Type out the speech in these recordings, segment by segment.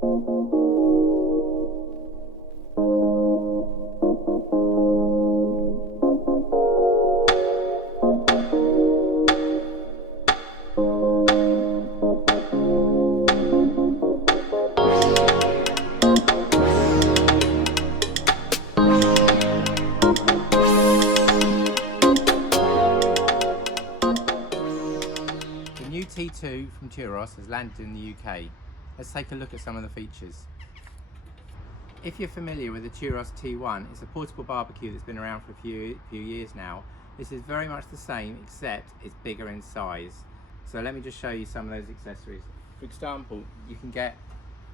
The new T2 from THÜROS has landed in the UK. Let's take a look at some of the features. If you're familiar with the THÜROS T1, it's a portable barbecue that's been around for a few years now. This is very much the same, except it's bigger in size. So let me just show you some of those accessories. For example, you can get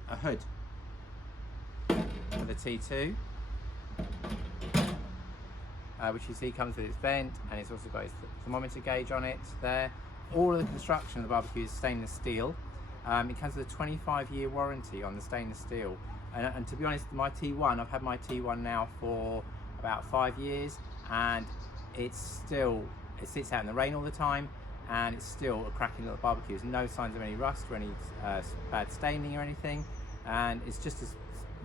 a hood for the T2, which you see comes with its vent, and it's also got its thermometer gauge on it there. All of the construction of the barbecue is stainless steel. It comes with a 25-year warranty on the stainless steel. And to be honest, my T1, I've had my T1 now for about 5 years, and it sits out in the rain all the time, and it's still a cracking little barbecue. There's no signs of any rust or any bad staining or anything, and it's just as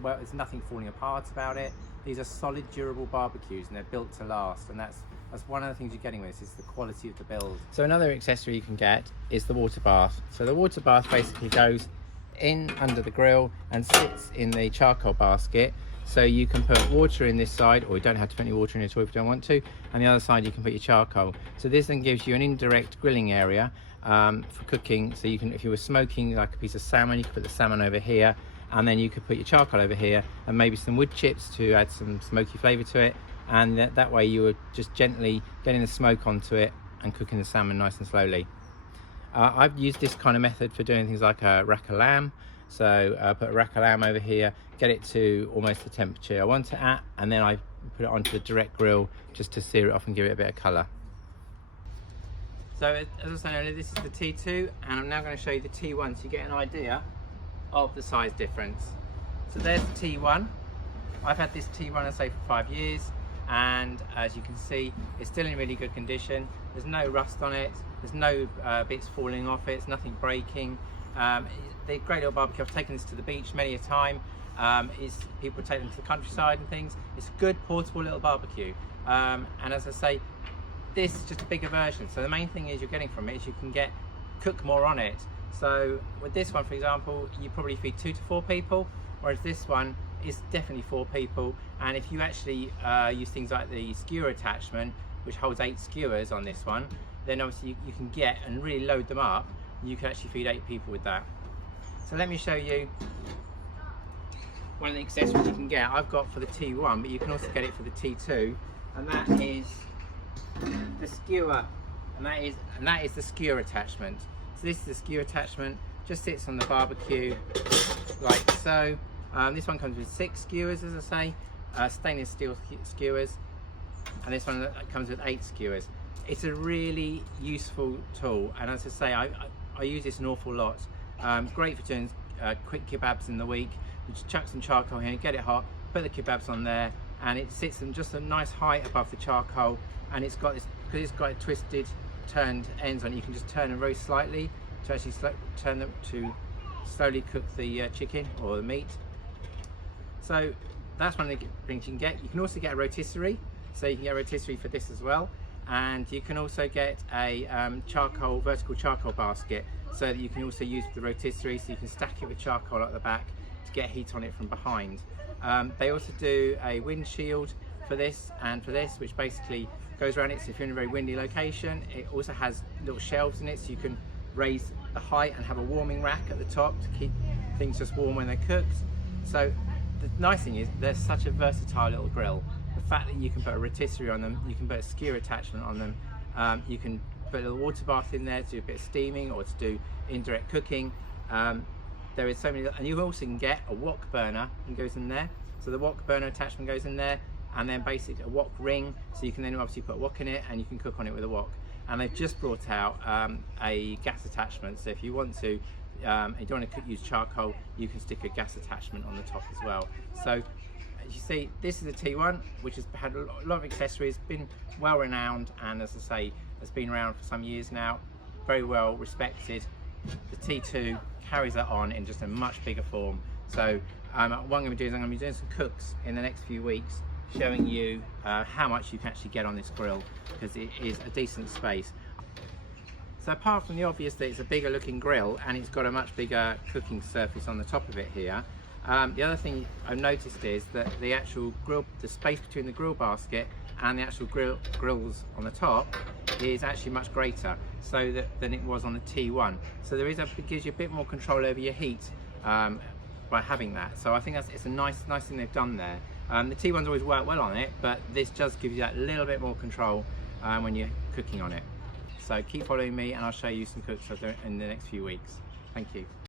well, there's nothing falling apart about it. These are solid, durable barbecues, and they're built to last, and that's one of the things you're getting with this, is the quality of the build. So another accessory you can get is the water bath. So the water bath basically goes in under the grill and sits in the charcoal basket. So you can put water in this side, or you don't have to put any water in it at all if you don't want to, and the other side you can put your charcoal. So this then gives you an indirect grilling area for cooking. So you can, if you were smoking like a piece of salmon, you could put the salmon over here, and then you could put your charcoal over here, and maybe some wood chips to add some smoky flavour to it. And that way you were just gently getting the smoke onto it and cooking the salmon nice and slowly. I've used this kind of method for doing things like a rack of lamb. So put a rack of lamb over here, get it to almost the temperature I want it at, and then I put it onto the direct grill just to sear it off and give it a bit of colour. So as I was saying earlier, this is the T2, and I'm now going to show you the T1 so you get an idea of the size difference. So there's the T1. I've had this T1, I say, for 5 years. And as you can see, it's still in really good condition. There's no rust on it, there's no bits falling off it, there's nothing breaking. They're a great little barbecue. I've taken this to the beach many a time. People take them to the countryside and things. It's a good portable little barbecue. And as I say, this is just a bigger version. So the main thing is you're getting from it is you can cook more on it. So with this one, for example, you probably feed 2 to 4 people, whereas this one is definitely 4 people. And if you actually use things like the skewer attachment, which holds 8 skewers on this one, then obviously you can get and really load them up. You can actually feed 8 people with that. So let me show you one of the accessories you can get. I've got for the T1, but you can also get it for the T2, and that is the skewer, and that is the skewer attachment. So this is the skewer attachment, just sits on the barbecue like so. This one comes with 6 skewers, as I say, stainless steel skewers, and this one comes with 8 skewers. It's a really useful tool, and as I say, I use this an awful lot. Great for doing quick kebabs in the week. You just chuck some charcoal here, get it hot, put the kebabs on there, and it sits in just a nice height above the charcoal, and it's got this, because it's got twisted, turned ends on it, you can just turn them very slightly to actually turn them to slowly cook the chicken or the meat. So that's one of the things you can get. You can also get a rotisserie, so you can get a rotisserie for this as well, and you can also get a vertical charcoal basket, so that you can also use the rotisserie, so you can stack it with charcoal at the back to get heat on it from behind. They also do a windshield for this and for this, which basically goes around it, so if you're in a very windy location. It also has little shelves in it, so you can raise the height and have a warming rack at the top to keep things just warm when they're cooked. So the nice thing is they're such a versatile little grill. The fact that you can put a rotisserie on them, you can put a skewer attachment on them, you can put a little water bath in there to do a bit of steaming or to do indirect cooking. There is so many, and you also can get a wok burner and goes in there. So the wok burner attachment goes in there, and then basically a wok ring, so you can then obviously put a wok in it and you can cook on it with a wok. And they've just brought out a gas attachment, so if you want to, you don't want to use charcoal, you can stick a gas attachment on the top as well. So as you see, this is a T1, which has had a lot of accessories, been well renowned, and as I say, has been around for some years now, very well respected. the T2 carries that on in just a much bigger form. So what I'm going to do is I'm going to be doing some cooks in the next few weeks, showing you how much you can actually get on this grill, because it is a decent space. So apart from the obvious that it's a bigger looking grill and it's got a much bigger cooking surface on the top of it here, the other thing I've noticed is that the actual grill, the space between the grill basket and the actual grills on the top is actually much greater than it was on the T1. So it gives you a bit more control over your heat by having that. So I think it's a nice thing they've done there. The T1's always worked well on it, but this does give you that little bit more control when you're cooking on it. So keep following me and I'll show you some cooks in the next few weeks. Thank you.